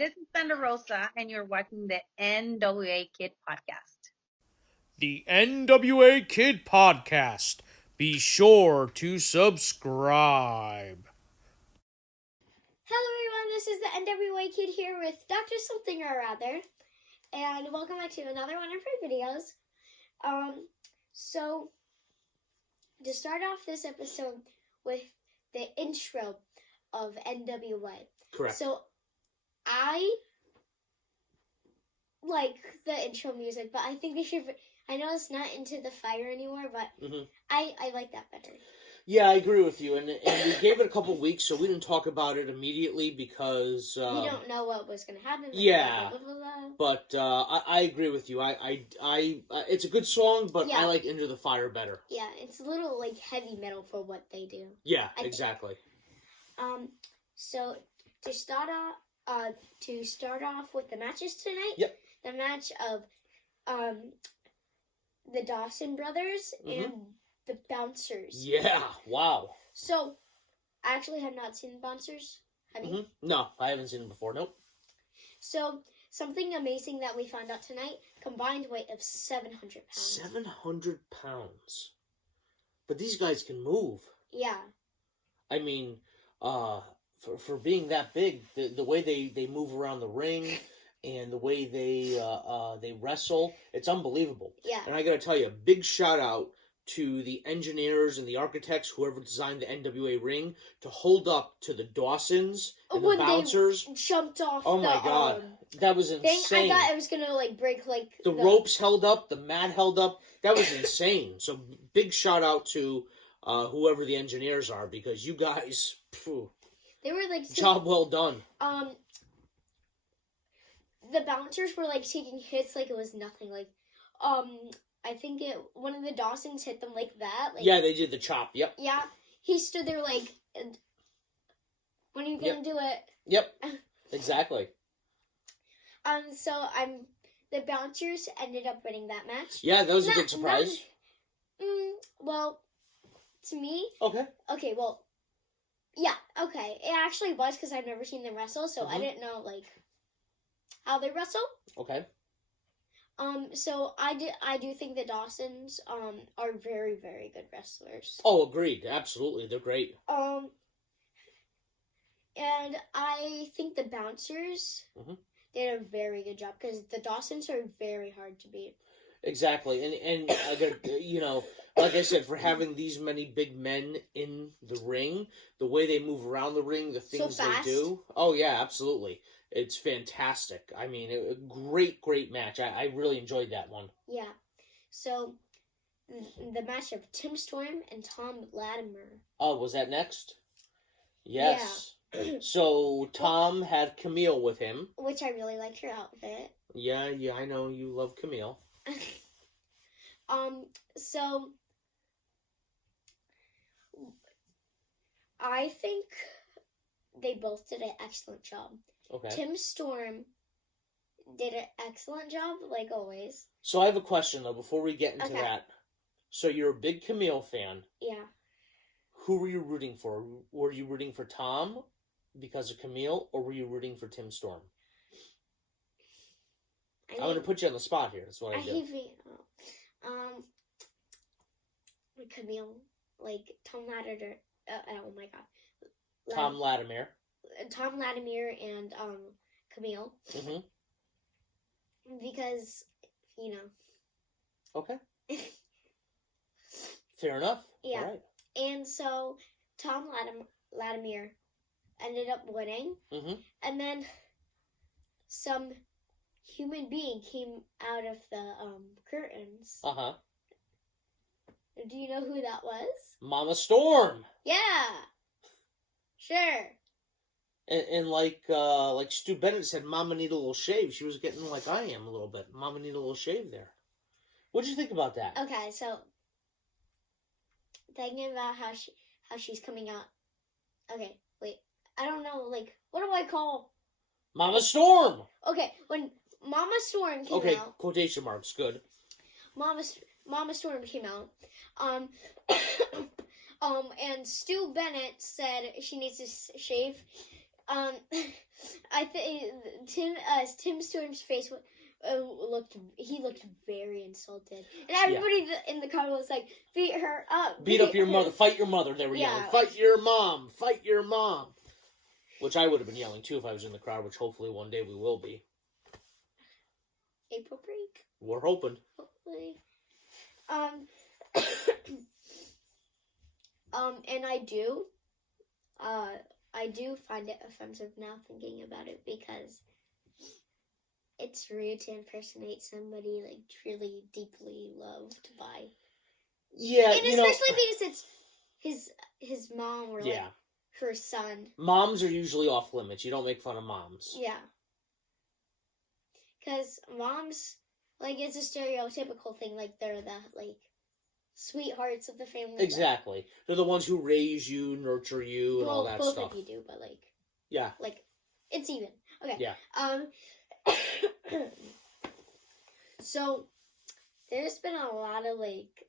This is Sandra Rosa, and you're watching the NWA Kid Podcast. The NWA Kid Podcast. Be sure to subscribe. Hello everyone, this is the NWA Kid here with Dr. Something or Rather, and welcome back to another one of our videos. So, to start off this episode with the intro of NWA. Correct. So, I like the intro music, but I think they should... I know it's not Into the Fire anymore, but I like that better. Yeah, I agree with you, and we gave it a couple weeks, so we didn't talk about it immediately because we don't know what was going to happen. Like, yeah, blah, blah, blah, blah. But I agree with you. I it's a good song, but I like Into the Fire better. Yeah, it's a little like heavy metal for what they do. Yeah, exactly. So to start off with the matches tonight. Yep. The match of the Dawson brothers and the Bouncers. Yeah, wow. So, I actually have not seen the Bouncers. Have you? No, I haven't seen them before, nope. So, something amazing that we found out tonight, combined weight of 700 pounds. 700 pounds. But these guys can move. Yeah. I mean, for being that big, the way they move around the ring and the way they wrestle, it's unbelievable. Yeah. And I gotta tell you, a big shout out to the engineers and the architects, whoever designed the NWA ring, to hold up to the Dawsons and the Bouncers. They jumped off. Oh my God, that was insane! I thought it was gonna break the ropes held up, the mat held up. That was insane. So big shout out to whoever the engineers are, because you guys, they were job well done. The Bouncers were taking hits like it was nothing. I think one of the Dawsons hit them like that. Yeah, they did the chop. Yep. Yeah, he stood there when are you gonna do it? Yep. Exactly. So the Bouncers ended up winning that match. Yeah, that was a good surprise. Well, to me. Okay. Okay. Well. Yeah. Okay. It actually was, because I've never seen them wrestle, so I didn't know how they wrestle. Okay. So I do think the Dawsons are very, very good wrestlers. Oh, agreed. Absolutely, they're great. And I think the Bouncers did a very good job, because the Dawsons are very hard to beat. Exactly, and I got like I said, for having these many big men in the ring, the way they move around the ring, the things they do. Oh yeah, absolutely. It's fantastic. I mean, a great match. I really enjoyed that one. Yeah. So, the match of Tim Storm and Tom Latimer. Oh, was that next? Yes. Yeah. So, Tom had Camille with him. Which I really liked her outfit. Yeah, I know you love Camille. So, I think they both did an excellent job. Okay. Tim Storm did an excellent job, like always. So I have a question, though, before we get into that. So you're a big Camille fan. Yeah. Who were you rooting for? Were you rooting for Tom because of Camille, or were you rooting for Tim Storm? I'm going to put you on the spot here. That's what I do. Camille, Tom Latimer. Oh my God. Tom Latimer. Tom Latimer and Camille. Because, Okay. Fair enough. Yeah. All right. And so Tom Latimer ended up winning. And then some human being came out of the curtains. Do you know who that was? Mama Storm. Yeah. Sure. And like Stu Bennett said, Mama need a little shave. She was getting like I am a little bit. Mama need a little shave there. What'd you think about that? Okay, so thinking about how she's coming out. Okay, wait. I don't know. What do I call Mama Storm? Okay, when Mama Storm came out. Okay, quotation marks. Good. Mama Storm came out. And Stu Bennett said she needs to shave. I think Tim Storm's face looked very insulted, and everybody in the car was like, "Beat her up! Beat up your mother! Fight your mother!" They were yelling, "Fight your mom! Fight your mom!" Which I would have been yelling too if I was in the crowd. Which hopefully one day we will be. April break. We're hoping. Hopefully. And I do find it offensive now thinking about it because it's rude to impersonate somebody like truly deeply loved by. Yeah, and especially because it's his mom or like her son. Moms are usually off limits. You don't make fun of moms. Yeah. Because moms, like, it's a stereotypical thing. Like, they're the like sweethearts of the family. Exactly. Like, they're the ones who raise you, nurture you, and all that both stuff. Both of you do, but like. Yeah. Like, it's even. Okay. Yeah. So, there's been a lot of like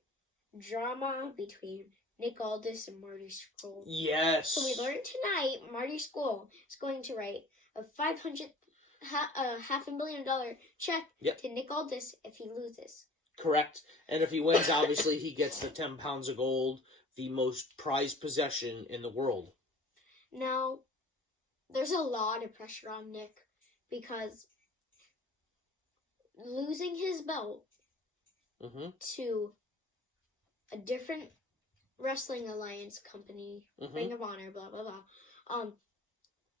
drama between Nick Aldis and Marty Scurll. Yes. So we learned tonight Marty Scurll is going to write a $500,000 check to Nick Aldis if he loses. Correct. And if he wins, obviously he gets the 10 pounds of gold, the most prized possession in the world. Now, there's a lot of pressure on Nick because losing his belt to a different wrestling alliance company, Ring of Honor, blah blah blah,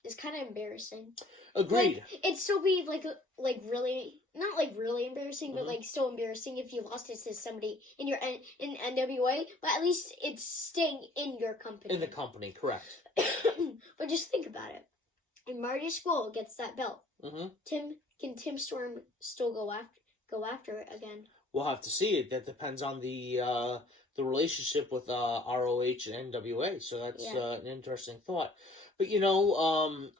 is kind of embarrassing. Agreed. Like, it'd still be like really not like really embarrassing, but like still embarrassing if you lost it to somebody in NWA. But at least it's staying in your company. In the company, correct. But just think about it. And Marty Scurll gets that belt. Can Tim Storm still go after it again? We'll have to see it. That depends on the relationship with ROH and NWA. So that's an interesting thought. But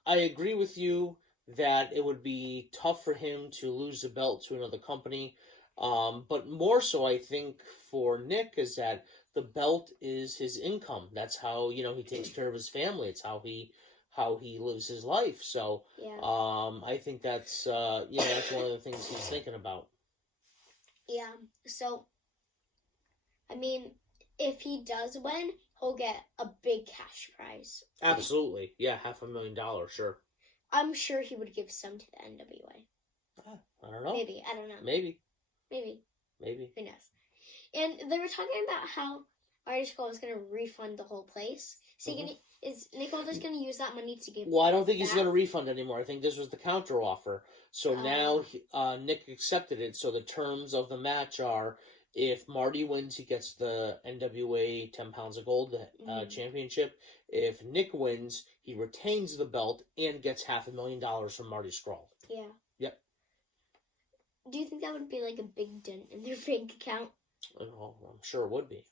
I agree with you that it would be tough for him to lose the belt to another company. But more so, I think for Nick is that the belt is his income. That's how he takes care of his family. It's how he lives his life. So I think that's that's one of the things he's thinking about. Yeah. So I mean, if he does win, he'll get a big cash prize. Absolutely. Yeah, $500,000, sure. I'm sure he would give some to the NWA. I don't know. Maybe. I don't know. Maybe. Who knows? And they were talking about how Marty Scurll was going to refund the whole place. So is Nick Aldis going to use that money to give? Well, I don't think he's going to refund anymore. I think this was the counter offer. So now Nick accepted it. So the terms of the match are: if Marty wins, he gets the NWA 10 pounds of gold championship. If Nick wins, he retains the belt and gets $500,000 from Marty Scurll. Yeah. Yep. Do you think that would be like a big dent in their bank account? Oh, I'm sure it would be.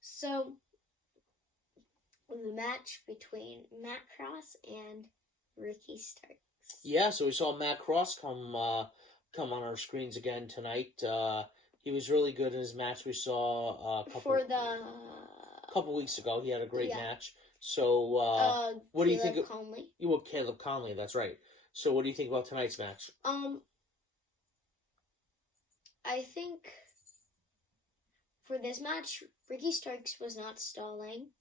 So, the match between Matt Cross and Ricky Starks. Yeah, so we saw Matt Cross come on our screens again tonight. He was really good in his match we saw a couple weeks ago. He had a great match. So, what do you think? Conley. Caleb Conley, that's right. So, what do you think about tonight's match? I think for this match, Ricky Starks was not stalling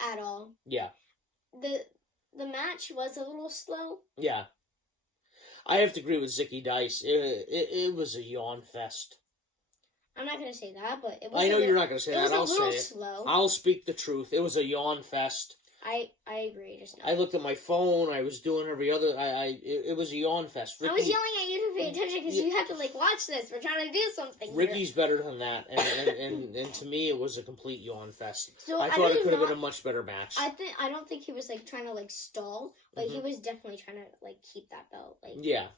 at all. Yeah. The match was a little slow. Yeah. I have to agree with Zicky Dice. It was a yawn fest. I'm not going to say that, but it was I know you're not going to say that. I'll say it. Slow. I'll speak the truth. It was a yawn fest. I agree. Just now. I looked at my phone. I was doing every other. It was a yawn fest. Ricky, I was yelling at you to pay attention because you have to watch this. We're trying to do something. Ricky's better than that, and to me, it was a complete yawn fest. So I thought it could have been a much better match. I don't think he was trying to stall, but he was definitely trying to keep that belt. Yeah.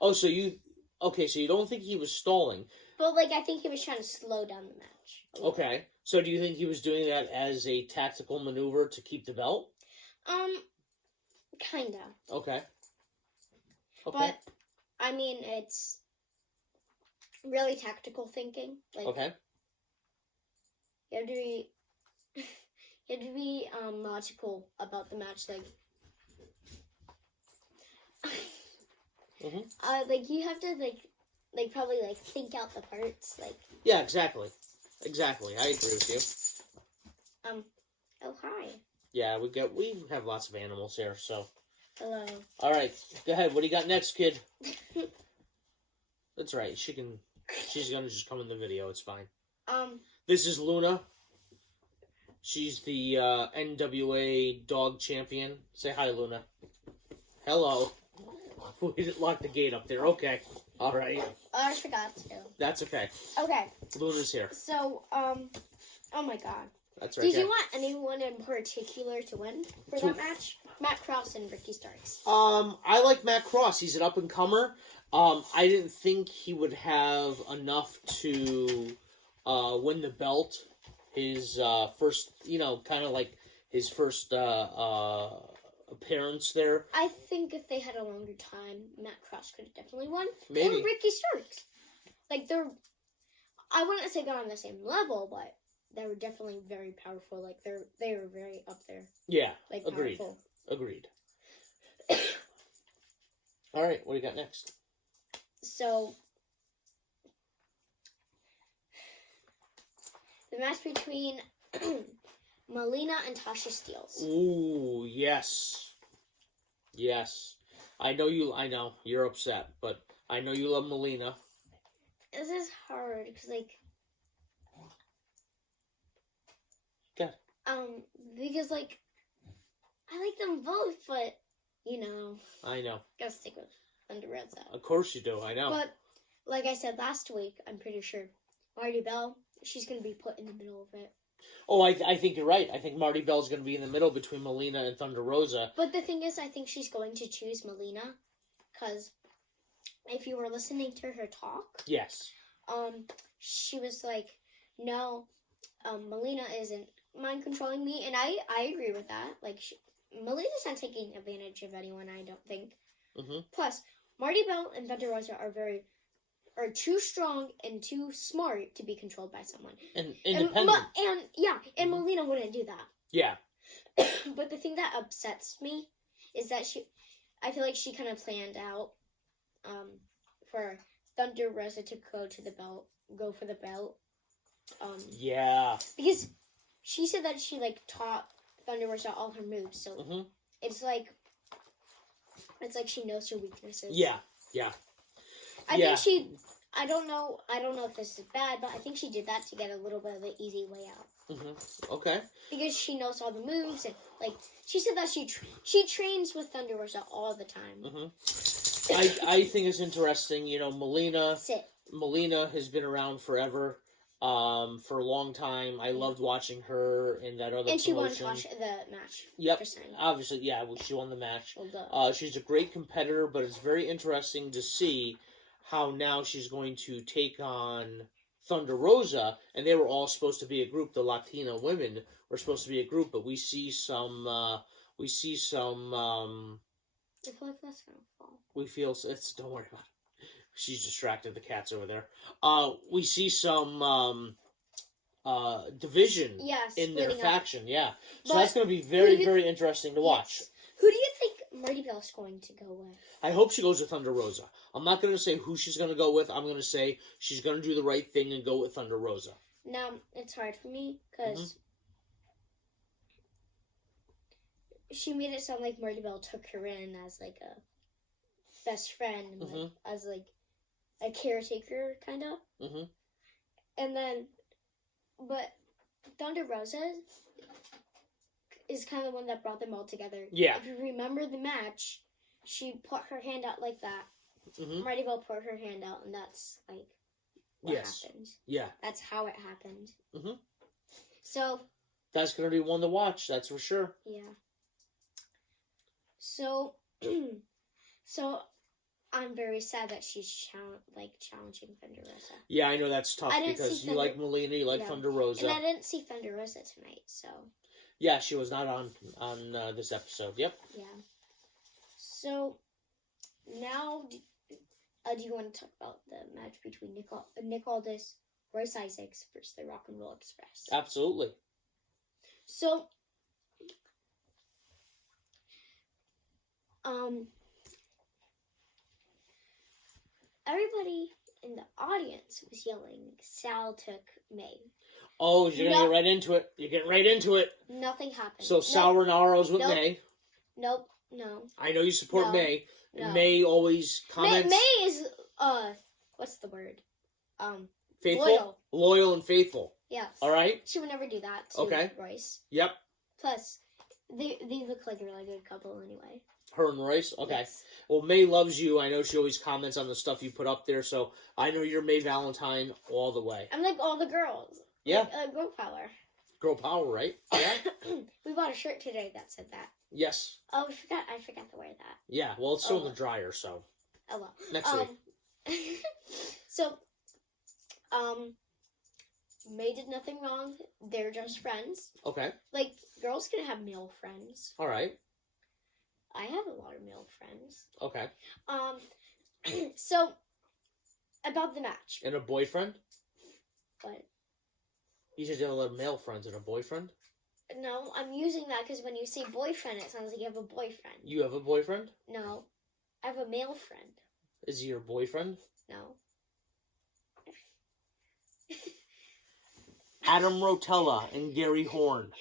Oh, so you don't think he was stalling? But I think he was trying to slow down the match. Okay. So do you think he was doing that as a tactical maneuver to keep the belt? Kinda. Okay. But I mean, it's really tactical thinking. Okay. You you have to be logical about the match. Like, like you have to like probably like think out the parts. Like, yeah, exactly. I agree with you. Oh hi. Yeah, we have lots of animals here, so. Hello. All right, go ahead. What do you got next, kid? That's right. She's gonna just come in the video. It's fine. This is Luna. She's the NWA dog champion. Say hi, Luna. Hello. We didn't lock the gate up there. Okay. All right. Oh, I forgot to. That's okay. Okay. Luna's here. So, oh my God. That's right. Did you want anyone in particular to win for that match? Matt Cross and Ricky Starks. I like Matt Cross. He's an up and comer. I didn't think he would have enough to win the belt. His first, kind of like his first appearance there. I think if they had a longer time, Matt Cross could have definitely won. Maybe. And Ricky Starks. Like, I wouldn't say they're on the same level, but they were definitely very powerful. Like, they were very up there. Yeah, like, agreed. Powerful. Agreed. All right, what do you got next? So, the match between Melina and Tasha Steelz. Ooh, yes. Yes. I know you're upset, but I know you love Melina. This is hard, because, like... Good. Because, like, I like them both, but, I know. gotta stick with Thunder Rosa. Of course you do, I know. But, like I said last week, I'm pretty sure Marty Bell, she's gonna be put in the middle of it. Oh, I think you're right. I think Marty Bell's going to be in the middle between Melina and Thunder Rosa. But the thing is, I think she's going to choose Melina, because if you were listening to her talk, yes, she was like, no, Melina isn't mind controlling me, and I agree with that. Like, Melina's not taking advantage of anyone, I don't think. Mm-hmm. Plus, Marty Bell and Thunder Rosa are too strong and too smart to be controlled by someone. And independent. And Melina wouldn't do that. Yeah. But the thing that upsets me is that I feel like she kind of planned out for Thunder Rosa to go for the belt. Yeah. Because she said that she, like, taught Thunder Rosa all her moves, so it's like she knows her weaknesses. Yeah. I think I don't know if this is bad, but I think she did that to get a little bit of an easy way out. Okay. Because she knows all the moves, and, like, she said that she trains with Thunder Rosa all the time. I think it's interesting, Melina has been around forever, for a long time. I loved watching her in that other and she promotion. won the match. Yep, obviously, yeah, she won the match. She's a great competitor, but it's very interesting to see how now she's going to take on Thunder Rosa, and they were all supposed to be a group. The Latina women were supposed to be a group, but we see some. I feel like that's gonna fall. Don't worry about it. She's distracted. The cat's over there. We see some division in their faction. Yeah, so that's going to be very, very interesting to watch. Who do you think Marty Bell's going to go with? I hope she goes with Thunder Rosa. I'm not going to say who she's going to go with. I'm going to say she's going to do the right thing and go with Thunder Rosa. Now, it's hard for me because she made it sound like Marty Bell took her in as, like, a best friend, and, like, as, like, a caretaker, kind of. And then, but Thunder Rosa is kind of the one that brought them all together. Yeah. If you remember the match, she put her hand out like that. Marty Bell put her hand out, and that's, like, what happened. Yeah. That's how it happened. So. That's going to be one to watch, that's for sure. Yeah. So, I'm very sad that she's challenging Thunder Rosa. Yeah, I know that's tough because you like Melina, you like Thunder Rosa. And I didn't see Thunder Rosa tonight, so. Yeah, she was not on this episode. Yep. Yeah. So, now, do you want to talk about the match between Nick Aldis, Royce Isaacs versus the Rock and Roll Express? Absolutely. So, everybody in the audience was yelling, Sal took May. Oh, you're going to get right into it. You're getting right into it. Nothing happened. So Sal Renaro's with May. Nope. No. I know you support May. No. May always comments. May is, what's the word? Faithful? Loyal and faithful. Yes. All right? She would never do that to Royce. Yep. Plus, they look like a really good couple anyway. Her and Royce? Okay. Yes. Well, May loves you. I know she always comments on the stuff you put up there, so I know you're May Valentine all the way. I'm like all the girls. Yeah. Like, girl power. Girl power, right? Yeah. We bought a shirt today that said that. Yes. Oh, I forgot to wear that. Yeah, well, it's still in the dryer, so. Oh, well. Next week. So, May did nothing wrong. They're just friends. Okay. Like, girls can have male friends. All right. I have a lot of male friends. Okay. So, about the match. And a boyfriend? What? You should have a lot of male friends and a boyfriend? No, I'm using that because when you say boyfriend, it sounds like you have a boyfriend. You have a boyfriend? No. I have a male friend. Is he your boyfriend? No. Adam Rotella and Gary Horn.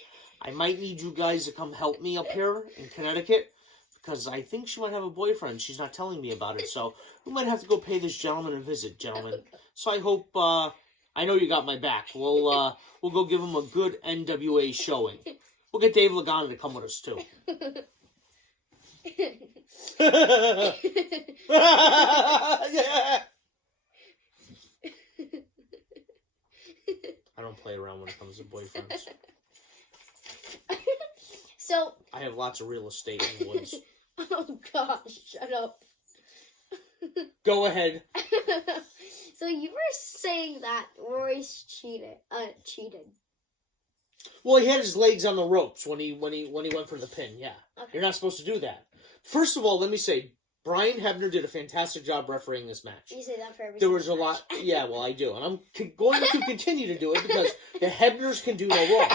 I might need you guys to come help me up here in Connecticut because I think she might have a boyfriend. She's not telling me about it, so we might have to go pay this gentleman a visit, gentlemen. So I hope, I know you got my back. We'll go give him a good NWA showing. We'll get Dave Lagana to come with us, too. Yeah. I don't play around when it comes to boyfriends. So I have lots of real estate in the woods. Oh gosh, shut up. Go ahead. So you were saying that Royce cheated. Well, he had his legs on the ropes when he went for the pin. Yeah, Okay. You're not supposed to do that. First of all, let me say, Brian Hebner did a fantastic job refereeing this match. You say that for every. There was a lot. Yeah, well, I do, and I'm going to continue to do it because the Hebners can do no wrong.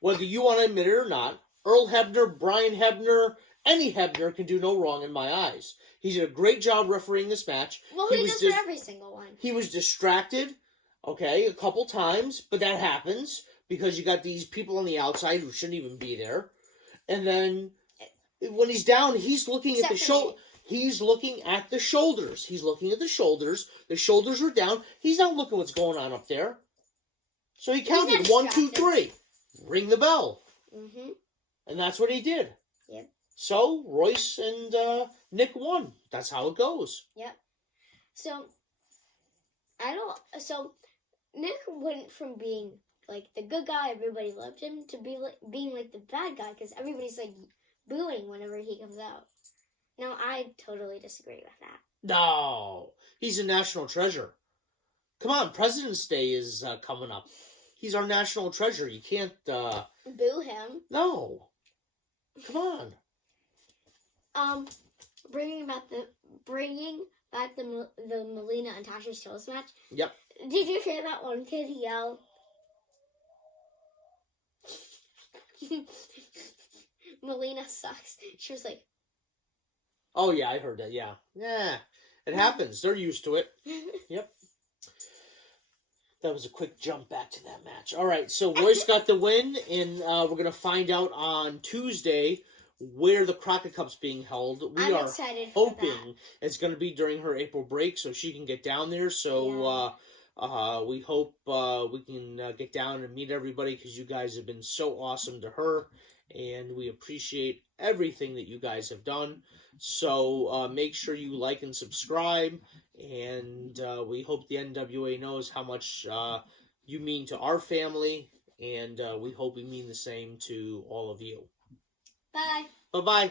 Whether you want to admit it or not, Earl Hebner, Brian Hebner, any Hebner can do no wrong in my eyes. He did a great job refereeing this match. Well, he does for every single one. He was distracted, okay, a couple times, but that happens because you got these people on the outside who shouldn't even be there. And then when he's down, he's looking at the shoulder. He's looking at the shoulders. He's looking at the shoulders. The shoulders are down. He's not looking what's going on up there. So he counted 1, 2, 3. Ring the bell. Mm-hmm. And that's what he did. Yep. So Royce and Nick won. That's how it goes. Yep. So Nick went from being like the good guy, everybody loved him, to being like the bad guy because everybody's like booing whenever he comes out. No, I totally disagree with that. No, he's a national treasure. Come on, President's Day is coming up. He's our national treasure. You can't boo him. No, come on. Bringing back the Melina and Tasha Steelz match. Yep. Did you hear that one kid yell? Melina sucks. She was like, oh, yeah, I heard that, yeah. Yeah, it happens. They're used to it. Yep. That was a quick jump back to that match. All right, so Royce got the win, and we're going to find out on Tuesday where the Crockett Cup's being held. I'm are excited hoping it's going to be during her April break so she can get down there. So we hope we can get down and meet everybody because you guys have been so awesome to her, and we appreciate everything that you guys have done. So make sure you like and subscribe, and we hope the NWA knows how much you mean to our family, and we hope we mean the same to all of you. bye. Bye-bye.